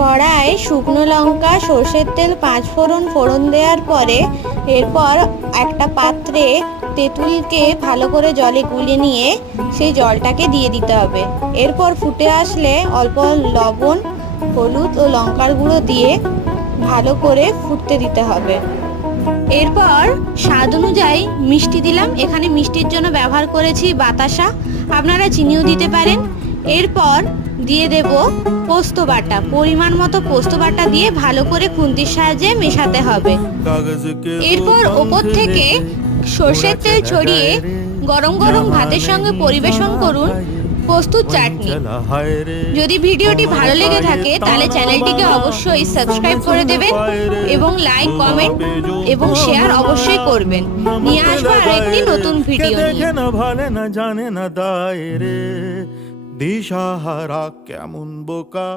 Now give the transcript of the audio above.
কড়াই শুকনো লঙ্কা, সর্ষের তেল, 5 ফোড়ন ফোড়ন দেওয়ার পরে এরপর একটা পাত্রে তেঁতুলকে ভালো করে জলে গুলিয়ে নিয়ে সেই জলটাকে দিয়ে দিতে হবে। এরপর ফুটে আসলে অল্প লবণ, হলুদ ও লঙ্কার গুঁড়ো দিয়ে ভালো করে ফুটতে দিতে হবে। এরপর স্বাদ অনুযায়ী মিষ্টি দিলাম। এখানে মিষ্টির জন্য ব্যবহার করেছি বাতাসা, আপনারা চিনিও দিতে পারেন। এরপর দিয়ে দেব পোস্ত বাটা, পরিমাণ মতো পোস্ত বাটা দিয়ে ভালো করে খুন্তির সাহায্যে মেশাতে হবে। এরপর ওপর থেকে সর্ষের তেল ছড়িয়ে গরম গরম ভাতের সঙ্গে পরিবেশন করুন প্রস্তুত চাটনি। যদি ভিডিওটি ভালো লেগে থাকে তাহলে চ্যানেলটিকে অবশ্যই সাবস্ক্রাইব করে দেবেন এবং লাইক, কমেন্ট এবং শেয়ার অবশ্যই করবেন। নিয়ে আসবো আরেকটি নতুন ভিডিও নিয়ে। ভালে না জানে না দায়রে দিশাহারা কেমন বোকা।